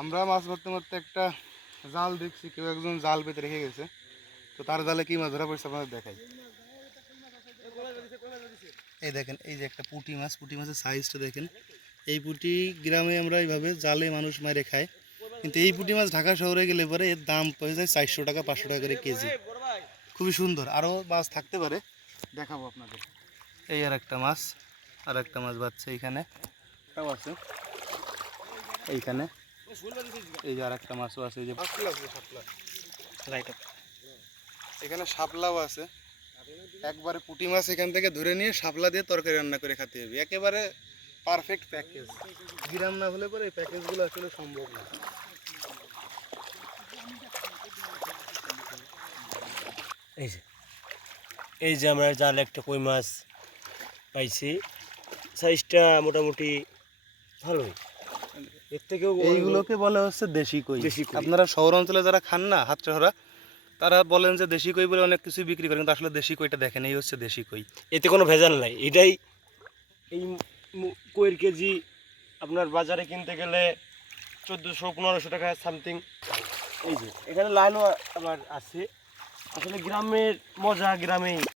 আমরা মাছ ধরতে ধরতে একটা জাল দেখছি, কেউ একজন জাল পেতে রেখে গেছে। তো তার জালে কি মাছ ধরা পড়ছে আপনাদের দেখাই। এই দেখেন, এই যে একটা পুঁটি মাছ, পুঁটি মাছের সাইজটা দেখেন। এই পুঁটি গ্রামে আমরা এইভাবে জালে মানুষ মারে খায়, কিন্তু এই পুঁটি মাছ ঢাকা শহরে গেলে পরে এর দাম পড়ে যায় 400 টাকা 500 টাকা করে কেজি। খুবই সুন্দর, আরও মাছ থাকতে পারে, দেখাবো আপনাদের। এই আর একটা মাছ, আর একটা মাছ বাচ্চা এইখানে তাও আছে, এইখানে এই যে আর একটা মাছও আছে, এই যে এখানে শাপলাও আছে। একবারে পুঁটি মাছ এখান থেকে ধরে নিয়ে শাপলা দিয়ে তরকারি রান্না করে খেতে হবে, একেবারে পারফেক্ট প্যাকেজ। গ্রাম না হলে পরে এই প্যাকেজগুলো আসলে সম্ভব না। এই যে এই যে আমরা জালে একটা কই মাছ পাইছি, সাইজটা মোটামুটি ভালোই। এর থেকেও এইগুলোকে বলে হচ্ছে দেশি কই। দেশি কই। আপনারা শহর অঞ্চলে যারা খান না হাতশাহরা, তারা বলেন যে দেশি কই বলে অনেক কিছু বিক্রি করেন, কিন্তু আসলে দেশি কইটা দেখেন, এই হচ্ছে দেশি কই। এতে কোনো ভেজাল নাই। এটাই এই কইয়ের কেজি আপনার বাজারে কিনতে গেলে 1400-1500 টাকা সামথিং। এই যে এখানে লাইনও আবার আছে। আসলে গ্রামের মজা গ্রামেই।